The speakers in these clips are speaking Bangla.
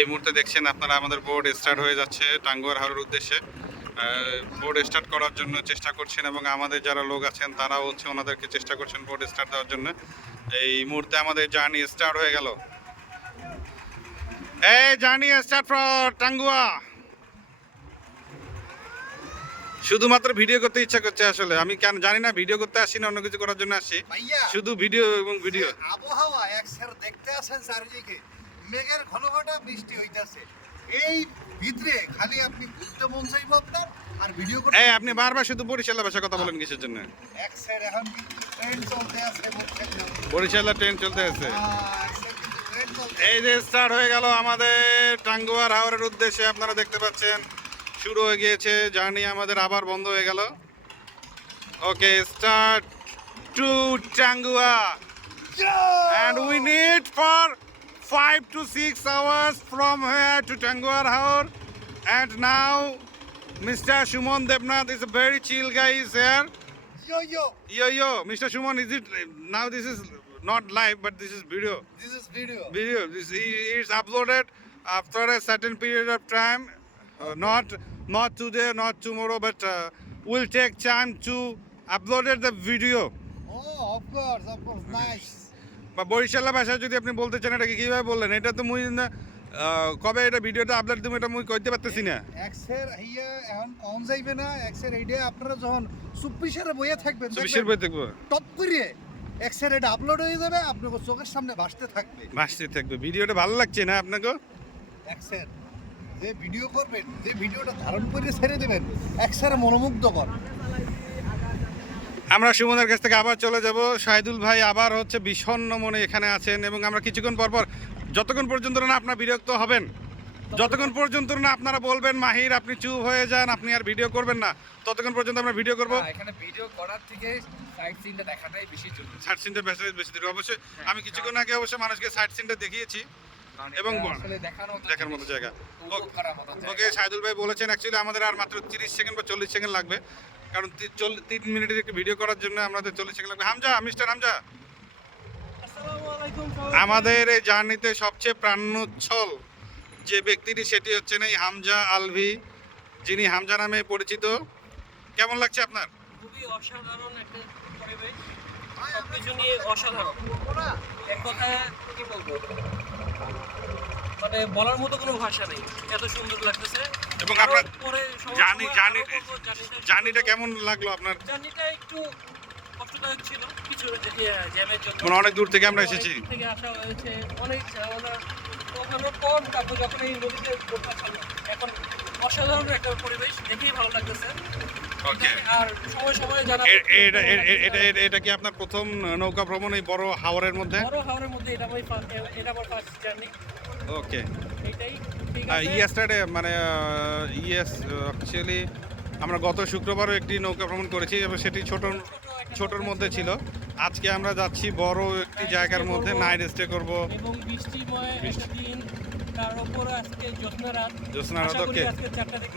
এই মুহূর্তে দেখছেন আপনারা আমাদের বোর্ড স্টার্ট হয়ে যাচ্ছে টাঙ্গুয়ার হাওরের উদ্দেশ্যে। বোর্ড স্টার্ট করার জন্য চেষ্টা করছেন এবং আমাদের যারা লোক আছেন তারাও হচ্ছে ওনাদেরকে চেষ্টা করছেন বোর্ড স্টার্ট দেওয়ার জন্য। এই মুহূর্তে আমাদের জার্নি স্টার্ট হয়ে গেল। এই জার্নি স্টার্ট ফর টাঙ্গুয়া। শুধুমাত্র ভিডিও করতে ইচ্ছা করছে আসলে, আমি কেন জানি না, ভিডিও করতে আসি না অন্য কিছু করার জন্য আসি, শুধু ভিডিও এবং ভিডিও। আবহাওয়া একসাথে দেখতে আসেন চারিদিকে মেঘের ঘন ঘটা বৃষ্টি হইতাছে, এই ভিতরে খালি আপনি ঘুরতে মন চাইবো আপনার আর ভিডিও করতে। এই আপনি বারবার শুধু বরিশালের ভাষা কথা বলেন কিসের জন্য? এক সাইড এখন ট্রেন চলতে আছে, বরিশালের ট্রেন চলতে আছে। ট্রেন চলতে এই যে স্টার্ট হয়ে গেল আমাদের টাঙ্গুয়ার হাওরের উদ্দেশ্যে, আপনারা দেখতে পাচ্ছেন শুরু হয়ে গিয়েছে জার্নি, আমাদের আবার বন্ধ হয়ে গেল। Okay, start to Tanguar and we need for 5 to 6 hours from here to Tanguar Haur. And now Mr. Shumon Debnath is a very chill guy is here. Yo, Mr. Shumon, is it now? This is not live, but this is video. this is video. This is uploaded after a certain period of time. Not today, not tomorrow, but we'll take time to upload the video. Oh, of course, nice. বা বরিশালা ভাষায় যদি আপনি বলতে চান, এটাকে কিভাবে বললেন? এটা তো মুই কবে এটা ভিডিওটা আপলোড দিব এটা মুই কইতে পারতেছি না। এক্সের হিয়া এখন কম যাইবে না, এক্সের এইটা আপনারা যখন চুপ্পিসের বইয়ে থাকবেন, বিশের বই দেখবো, টপ করে এক্সের এটা আপলোড হয়ে যাবে, আপনাকে চোখের সামনে ভাসতে থাকবে। ভাসতে থাকবে। ভিডিওটা ভালো লাগছে না আপনাকে? এক্সের যে ভিডিও করবেন, যে ভিডিওটা ধারণ করে ছেড়ে দেবেন, এক্সের মনোমুগ্ধকর। আমরা সুমনের কাছ থেকে আবার চলে যাব। শাহিদুল ভাই আবার হচ্ছে বিষণ্ণ মনে এখানে আছেন এবং আমরা কিছুক্ষণ পর যতক্ষণ পর্যন্ত না আপনার বিরক্ত হবেন, যতক্ষণ পর্যন্ত না আপনারা বলবেন মাহির আপনি চুপ হয়ে যান, আপনি আর ভিডিও করবেন না, ততক্ষণ পর্যন্ত আমরা ভিডিও করব। এখানে ভিডিও করার থেকে সাইট সিনটা দেখাটাই বেশি জরুরি। সাইট সিনটা বেশি দূর অবশ্যই। আমি কিছুক্ষণ আগে অবশ্যই মানুষকে সাইট সিনটা দেখিয়েছি এবং দেখার মতো জায়গা। ওকে, শাহিদুল ভাই বলেছেন অ্যাকচুয়ালি আমাদের আর মাত্র 30 সেকেন্ড বা 40 সেকেন্ড লাগবে, কারণ 3 মিনিটের একটি ভিডিও করার জন্য আমাদের 40 সেকেন্ড লাগবে। মিস্টার হামজা, আমাদের এই জার্নিতে সবচেয়ে প্রাণোচ্ছল যে ব্যক্তিটি সেটি হচ্ছেন এই হামজা আলভি, যিনি হামজা নামে পরিচিত। কেমন লাগছে আপনার? খুবই অসাধারণ একটা পরিবেশ, সবকিছু নিয়ে অসাধারণ। এক কথায় কি বলবো, মানে বলার মতো কোনো ভাষা নেই, এত সুন্দর লাগতেছে। এবং আপনার পরে জার্নিটা কেমন লাগলো আপনার? জার্নিটা একটু কষ্টদায়ক ছিল, কিছু জ্যামের জন্য, মানে অনেক দূর থেকে আমরা এসেছি, অনেক দূর থেকে আসা হয়েছে, অনেক ঝামেলা ওখানে কম। তারপর যখন এই নদীতে বোটটা চালু, এখন অসাধারণ একটা পরিবেশ, দেখেই ভালো লাগতেছে। ওকে, আর সময় জানা এটা কি আপনার প্রথম নৌকা ভ্রমণ এই বড় হাওরের মধ্যে? বড় হাওরের মধ্যে এটা আমার ফার্স্ট জার্নি। ওকে, এইটাই ঠিক আছে। ইয়েস্টারডে মানে অ্যাকচুয়ালি আমরা গত শুক্রবারও একটি নৌকা ভ্রমণ করেছি এবং সেটি ছোটোর মধ্যে ছিল। আজকে আমরা যাচ্ছি বড় একটি জায়গার মধ্যে, নাইট স্টে করব এবং বৃষ্টিময় একটা দিন, তার উপর আজকে জ্যোৎস্না রাত। ওকে,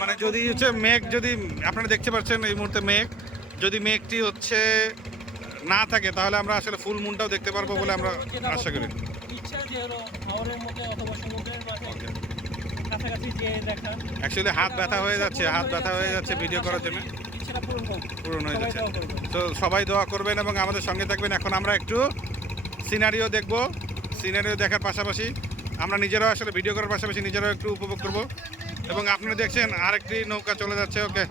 মানে যদি হচ্ছে মেঘ, যদি আপনারা দেখতে পাচ্ছেন এই মুহূর্তে মেঘ, যদি মেঘটি হচ্ছে না থাকে তাহলে আমরা আসলে ফুল মুনটাও দেখতে পারবো বলে আমরা আশা করি। ইচ্ছা যে হলো হাওরের মধ্যে অথবা সমুদ্রের মাঝে কাছাকাছি যে দেখা। অ্যাকচুয়ালি হাত ব্যথা হয়ে যাচ্ছে ভিডিও করার জন্য, ইচ্ছাটা পূরণ হয়ে যাচ্ছে। তো সবাই দোয়া করবেন এবং আমাদের সঙ্গে থাকবেন। এখন আমরা একটু সিনারিও দেখব, সিনারিও দেখার পাশাপাশি আমরা নিজেরাও আসলে ভিডিও করার পাশাপাশি নিজেরাও একটু উপভোগ করব। এবং আপনারা দেখছেন আরেকটি নৌকা চলে যাচ্ছে। ওকে।